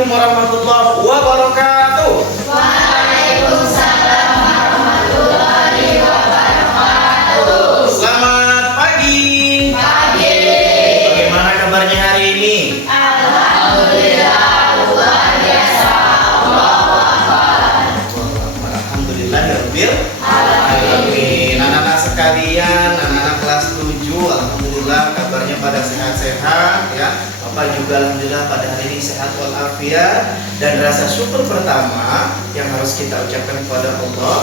Assalamualaikum warahmatullahi wabarakatuh. Waalaikumsalam warahmatullahi wabarakatuh. Selamat pagi. Pagi. Bagaimana kabarnya hari ini? Alhamdulillah luar biasa. Allahu Akbar. Alhamdulillah ya Rabbil alamin. Anak-anak sekalian, anak-anak kelas 7, alhamdulillah kabarnya pada sehat-sehat ya. Bapak juga alhamdulillah pada hari ini sehat walafiat, dan rasa syukur pertama yang harus kita ucapkan kepada Allah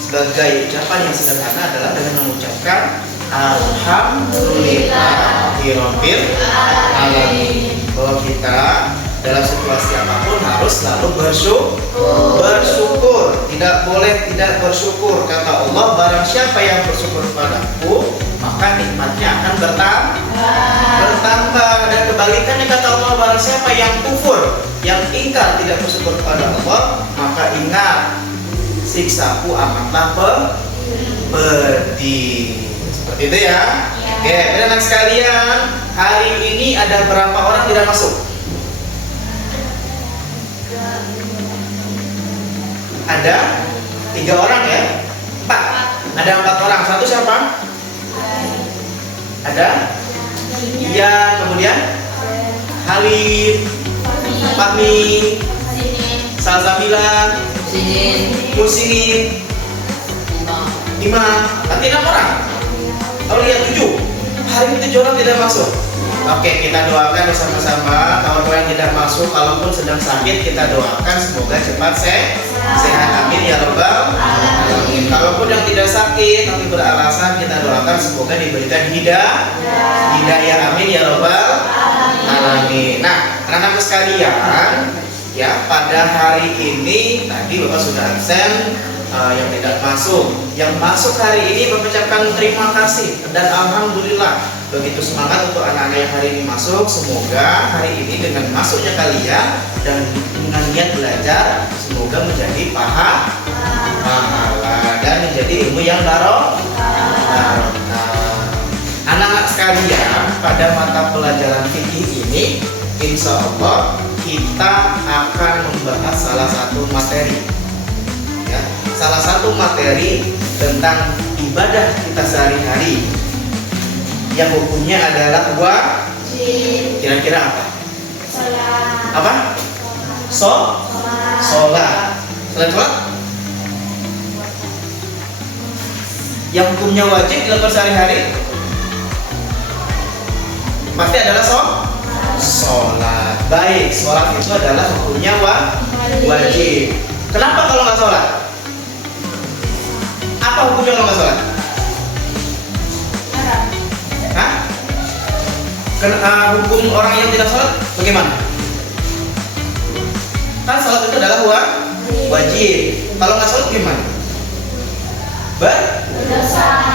sebagai ucapan yang sederhana adalah dengan mengucapkan Alhamdulillahirabbil alamin. Bahwa kita dalam situasi apapun harus selalu bersyukur. Tidak boleh tidak bersyukur. Kata Allah, barang siapa yang bersyukur padaku, maka nikmatnya akan bertambah. Dan kebalikannya kata Allah, barang siapa yang kufur, yang ingkar, tidak bersyukur kepada Allah, maka ingat, siksaku amatlah pedih. Seperti itu ya. Oke, anak sekalian, hari ini ada berapa orang tidak masuk? Ada 3 orang ya? 4. Ada 4 orang. Satu siapa? Ada? Iya, kemudian Halim, Fahmi, Salsabila, Musinin, 5. Berarti 6 orang. Kalau lihat 7, hari ini 7 orang tidak masuk. Oke, kita doakan bersama-sama kawan-kawan yang tidak masuk, kalaupun sedang sakit kita doakan semoga cepat sehat. Amin ya rabbal alamin. Kalaupun yang tidak sakit tapi beralasan, kita doakan semoga diberikan hidayah. Amin ya rabbal alamin. Nah, anak-anak sekalian, ya pada hari ini tadi Bapak sudah absen. Yang tidak masuk, yang masuk hari ini mengucapkan terima kasih dan alhamdulillah. Begitu semangat untuk anak-anak yang hari ini masuk. Semoga hari ini dengan masuknya kalian dan dengan niat belajar, semoga menjadi pahala dan menjadi ilmu yang barokah. Anak-anak sekalian, pada mata pelajaran fikih ini, insya Allah kita akan membahas salah satu materi. Ya, salah satu materi tentang ibadah kita sehari-hari yang hukumnya adalah wajib. Kira-kira apa? Apa? Sholat. Selain sholat? Yang hukumnya wajib dilakukan sehari-hari pasti adalah sholat. Baik, sholat itu adalah hukumnya wajib. Kenapa kalau nggak sholat? Apa hukumnya kalau nggak sholat? Hukum orang yang tidak sholat bagaimana? Kan sholat itu adalah wajib. Kalau nggak sholat gimana?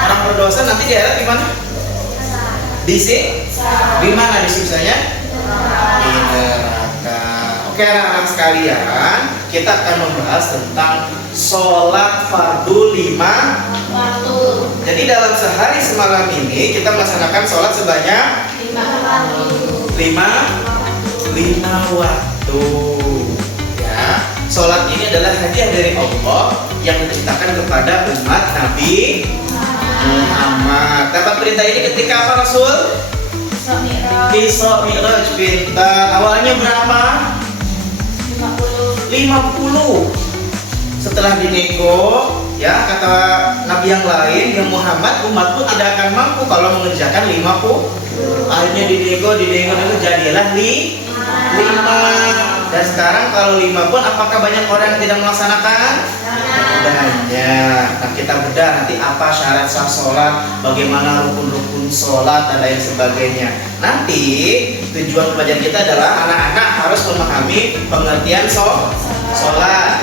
Orang berdosa nanti di akhirat gimana? Di mana disiksanya? Di neraka. Oke anak-anak sekalian, kita akan membahas tentang sholat fardu 5 waktu. Jadi dalam sehari semalam ini kita melaksanakan sholat sebanyak 5 waktu. Ya, sholat ini adalah hadiah dari Allah yang diciptakan kepada umat Nabi Muhammad. Dapat perintah ini ketika apa Rasul? Isra Mi'raj. Pintar. Awalnya berapa? 50. Setelah dinego, ya kata Nabi yang lain, ya Muhammad, umatku tidak akan mampu kalau mengerjakan 50. Akhirnya dinego jadilah 5. Dan sekarang kalau 5 pun apakah banyak orang yang tidak melaksanakan? Banyak. Nah, kita bedah nanti apa syarat sah sholat, bagaimana rukun-rukun sholat dan lain sebagainya. Nanti tujuan pelajaran kita adalah anak-anak harus memahami pengertian sholat.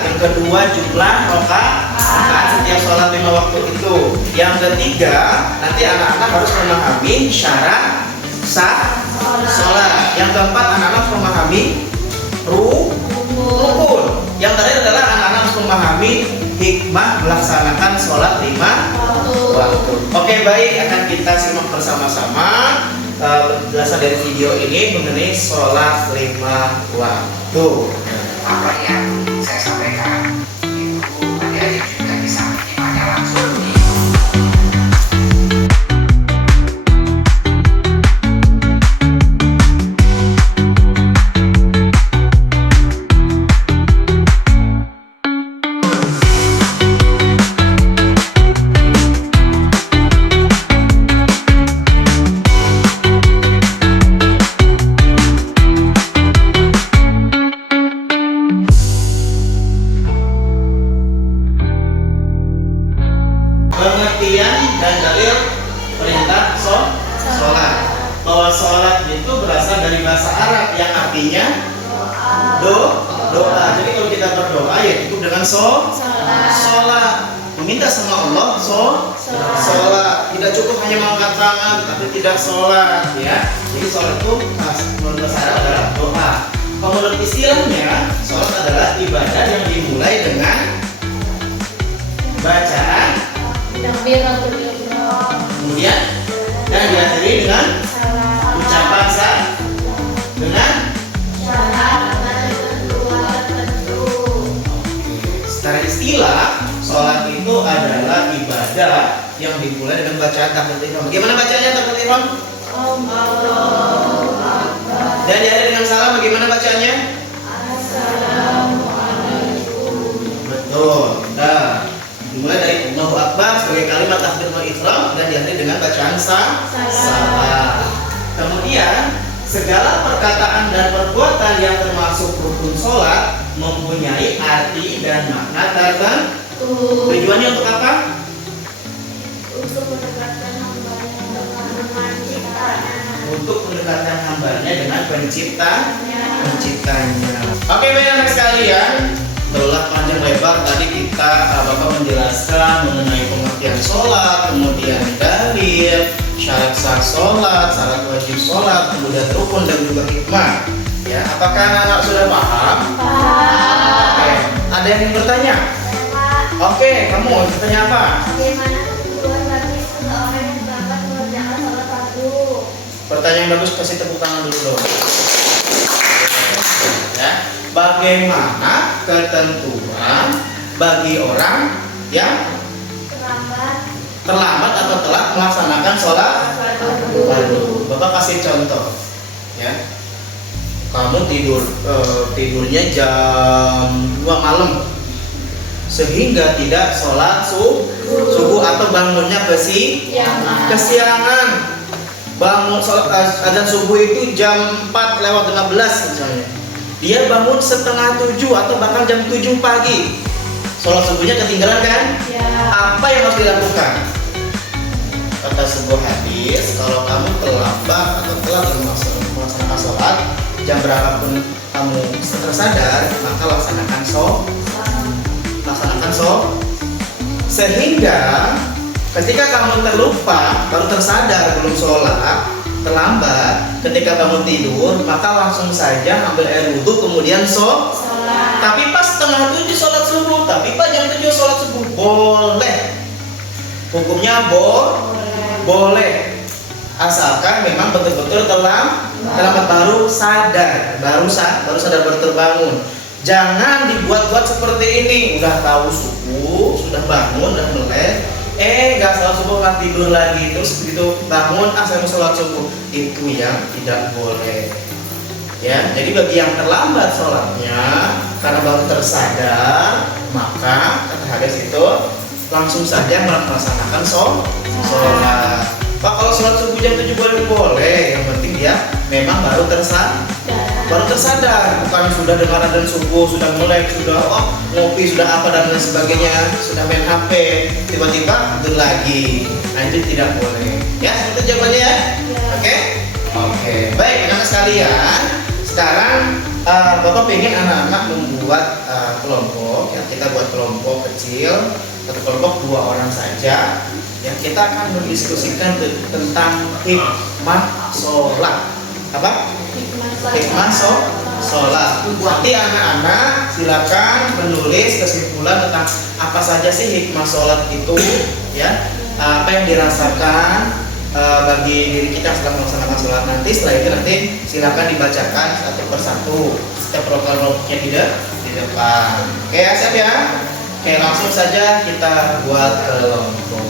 Yang kedua, jumlah rakaat setiap sholat 5 waktu itu. Yang ketiga, nanti anak-anak harus memahami syarat sah sholat. Yang keempat, anak-anak harus memahami rukun. Yang terakhir adalah anak-anak harus memahami hikmah melaksanakan sholat 5 waktu. Oke, baik, akan kita simak bersama-sama. penjelasan dari video ini mengenai sholat 5 waktu. Apa yang saya sampaikan itu adik-adik juga bisa menyimaknya langsung di pengertian dan dalil perintah sholat. Bahwa sholat itu berasal dari bahasa Arab yang artinya doa. Jadi kalau kita berdoa ya itu dengan sholat. Meminta sama Allah sholat. Tidak cukup hanya mengangkat tangan tapi tidak sholat ya. Jadi sholat itu menurut bahasa Arab adalah doa. Kalau menurut istilahnya sholat adalah ibadah yang dimulai dengan bacaan, kemudian dan diakhiri dengan ucapan dengan secara istilah sholat itu adalah ibadah yang dimulai dengan bacaan takbiratul ihram. Bagaimana bacanya takbiratul ihram? Dan diakhiri dengan salam. Bagaimana bacanya? Betul. Nah, dimulai dari Allahu Akbar sebagai kalimat takbiratul ihram dan diakhiri dengan bacaan salam. Kemudian segala perkataan dan perbuatan yang termasuk rukun sholat mempunyai arti dan makna tertentu. Tujuannya untuk apa? Untuk mendekatkan hambanya dengan ciptanya. Untuk mendekatkan hambanya dengan penciptanya. Oke, baik anak sekalian, telah panjang lebar tadi kita Bapak menjelaskan mengenai pengertian sholat, kemudian dalil, syarat sah sholat, syarat wajib sholat, kemudian rukun dan juga hikmah. Ya, apakah anak-anak sudah paham? Oke, ada yang ingin bertanya? Oke, kamu bertanya apa? Bagaimana ketentuan bagi seseorang yang dapat mengerjakan sholat fardu? Pertanyaan yang bagus, kasih tepuk tangan dulu dong. Ya, bagaimana ketentuan bagi orang yang terlambat atau telat melaksanakan sholat fardu? Bapak kasih contoh, ya. Kamu tidurnya jam 2 malam sehingga tidak sholat subuh atau bangunnya kesiangan. Bangun sholat azan subuh itu jam 4:15 misalnya. Dia bangun setengah 7 atau bahkan jam 7 pagi. Sholat subuhnya ketinggalan kan? Apa yang harus dilakukan? Kata sebuah hadis, kalau kamu terlambat atau telat melaksanakan sholat, jam berapapun kamu tersadar, maka laksanakan sholat. Sehingga ketika kamu terlupa, baru tersadar belum sholat, terlambat, ketika bangun tidur, maka langsung saja ambil air wudhu kemudian sholat. Tapi pas setengah 7 sholat subuh, tapi pas jam 7 sholat subuh, boleh. Hukumnya boleh. Asalkan memang betul-betul terlambat baru sadar baru terbangun. Jangan dibuat-buat seperti ini. Udah tahu subuh, sudah bangun, udah melek, nggak sholat subuh, nggak tidur lagi, terus begitu bangun, saya mau sholat subuh. Itu yang tidak boleh. Ya, jadi bagi yang terlambat sholatnya karena baru tersadar, maka kata hadis itu langsung saja melaksanakan sholat. Pak, kalau sholat subuh jam 7 boleh, yang penting dia memang baru tersadar, bukan sudah dengar adzan subuh, sudah melek, sudah ngopi, sudah apa dan lain sebagainya, sudah main HP, tiba-tiba tidur lagi. Nah, itu tidak boleh. Ya, seperti jawabannya ya. Oke. Baik, anak-anak sekalian, sekarang Bapak pengen anak-anak membuat kelompok. Ya, kita buat kelompok kecil, satu kelompok 2 orang saja. Ya, kita akan mendiskusikan tentang hikmah sholat. Apa? Hikmah sholat. Nanti anak-anak silakan menulis kesimpulan tentang apa saja sih hikmah sholat itu, ya, apa yang dirasakan bagi diri kita yang sedang melaksanakan sholat. Nanti setelah itu nanti silakan dibacakan satu persatu setiap kelompoknya di depan. Oke ya, siap ya? Oke, langsung saja kita buat kelompok.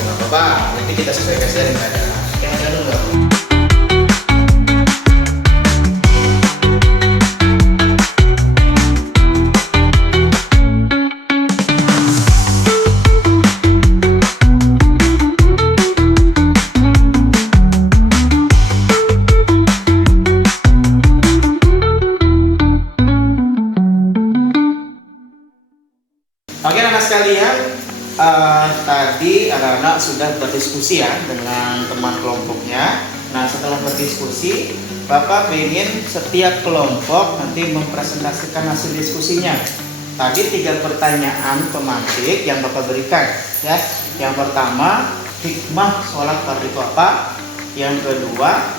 Jangan apa-apa, nanti kita sesuaikan saja dengan keadaan. Oke, ada dulu. Oke anak sekalian, tadi anak-anak sudah berdiskusi ya dengan teman kelompoknya. Nah setelah berdiskusi, Bapak ingin setiap kelompok nanti mempresentasikan hasil diskusinya. Tadi 3 pertanyaan pemantik yang Bapak berikan ya. Yang pertama, hikmah sholat fardu itu apa? Yang kedua,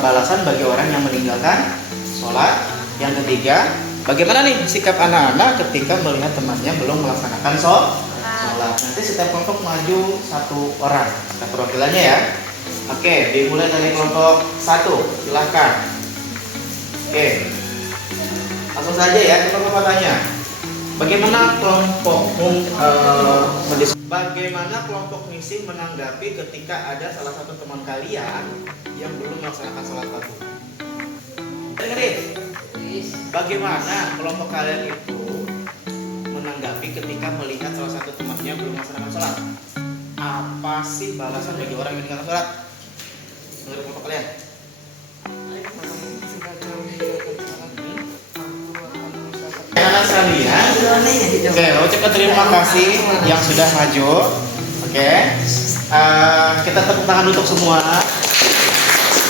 balasan bagi orang yang meninggalkan sholat. Yang ketiga, bagaimana nih sikap anak-anak ketika melihat temannya belum melaksanakan sholat? Nanti setiap kelompok maju 1 orang, kita perwakilannya ya. Oke, dimulai dari kelompok 1, silahkan. Oke, langsung saja ya, kita bertanya. Bagaimana kelompok misi menanggapi ketika ada salah satu teman kalian yang belum melaksanakan sholat fardu? Dengerin. Bagaimana kelompok kalian itu menanggapi ketika melihat salah satu temannya belum melaksanakan sholat? Apa sih balasan bagi orang yang meninggalkan sholat? Menurut kelompok kalian? Anak sekalian, oke, ucapkan terima kasih yang sudah maju. Oke, kita tepuk tangan untuk semua.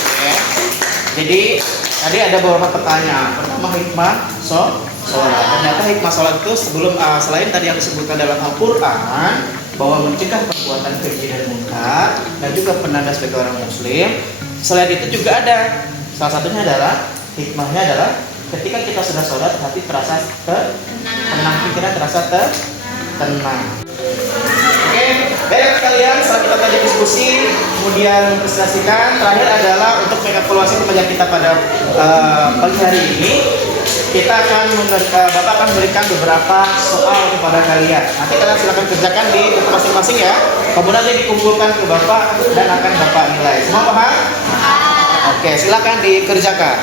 Oke, jadi tadi ada beberapa pertanyaan. Pertama, hikmah sholat. Ternyata hikmah sholat itu selain tadi yang disebutkan dalam Al-Quran bahwa mencegah perbuatan keji dan munkar dan juga penanda sebagai orang muslim. Selain itu juga ada salah satunya adalah hikmahnya adalah ketika kita sudah sholat hati terasa tenang, pikiran terasa tenang. Oke, baik sekalian, setelah kita tadi diskusi kemudian presentasikan, terakhir adalah untuk mengevaluasi pembelajaran kita pada pagi hari ini. Bapak akan berikan beberapa soal kepada kalian. Nanti kalian silakan kerjakan di tempat masing-masing ya. Kemudian nanti dikumpulkan ke Bapak dan akan Bapak nilai. Semua paham? Oke, silakan dikerjakan.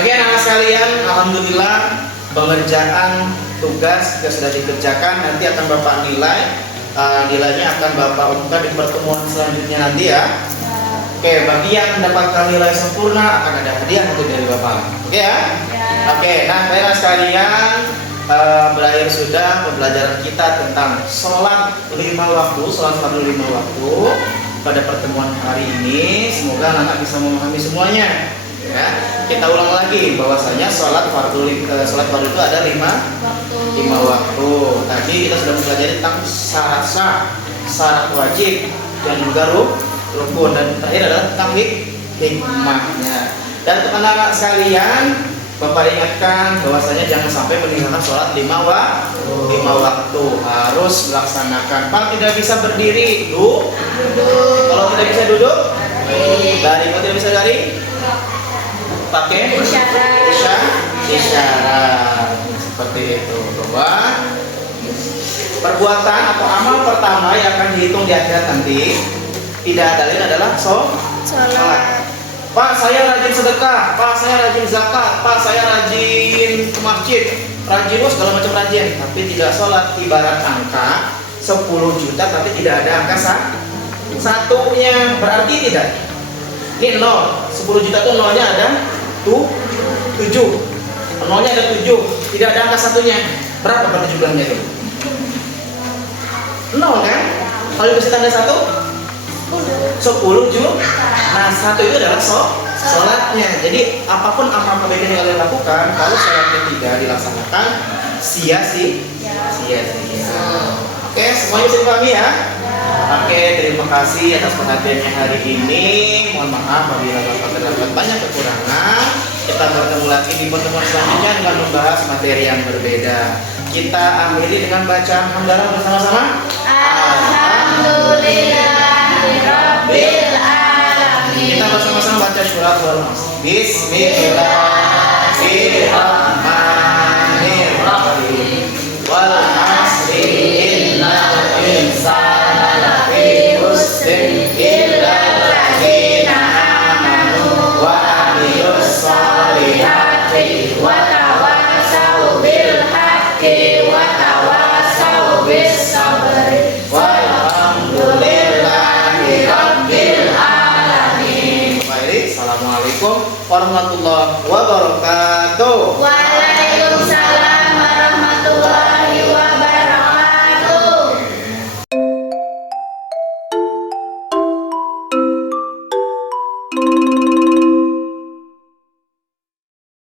Oke anak-anak sekalian, alhamdulillah pengerjaan tugas sudah dikerjakan. Nanti akan Bapak nilai. Nilainya akan Bapak umumkan di pertemuan selanjutnya nanti ya. Oke, bagi yang mendapatkan nilai sempurna akan ada hadiah nanti dari Bapak. Oke ya? Oke, nah anak-anak sekalian, berakhir sudah pembelajaran kita tentang sholat 5 waktu, sholat fardu 5 waktu pada pertemuan hari ini. Semoga anak-anak bisa memahami semuanya. Ya, kita ulang lagi bahwasanya sholat fardu itu ada 5 waktu. Tadi kita sudah mempelajari tentang syarat sah, syarat wajib, dan juga rukun, dan terakhir adalah tentang hikmahnya. Dan untuk anak-anak sekalian, Bapak ingatkan bahwasanya jangan sampai meninggalkan sholat 5 waktu, harus melaksanakan. Pak tidak bisa berdiri, duduk. Kalau tidak bisa duduk, dari. Kalau tidak bisa dari, pakai isyarat seperti itu. Bahwa perbuatan atau amal pertama yang akan dihitung di akhirat nanti tidak ada lain adalah sholat. Pak saya rajin sedekah, Pak saya rajin zakat, Pak saya rajin ke masjid, rajin segala macam rajin, tapi tidak sholat. Ibarat angka 10 juta tapi tidak ada angka satunya, berarti tidak. Ini 0, 10 juta itu nolnya ada 7, nolnya ada 7, tidak ada angka satunya. Berapa berarti jumlahnya itu? 0 kan? Kalau dikasih tanda 1, 10 juta. Nah 1 itu adalah sholatnya. Jadi apapun amal kebaikan yang kalian lakukan, kalau sholatnya tidak dilaksanakan, sia-sia. Oke, semuanya bisa dipahami ya? Oke, terima kasih atas perhatiannya hari ini. Mohon maaf apabila Bapak terdapat banyak kekurangan. Kita bertemu lagi di pertemuan selanjutnya dengan membahas materi yang berbeda. Kita akhiri dengan bacaan hamdalah bersama-sama. Alhamdulillahirabbil alamin. Kita bersama-sama baca surah Al-Nas. Bismillahirrahmanirrahim. Wal 'asri innal insana lafi khusrin illa allazina amanu wa 'amilus sholihati wa tawassaw bil haqqi wa tawassaw bis sabri. Walhamdulillahi rabbil alamin. Baik, assalamualaikum warahmatullahi wabarakatuh.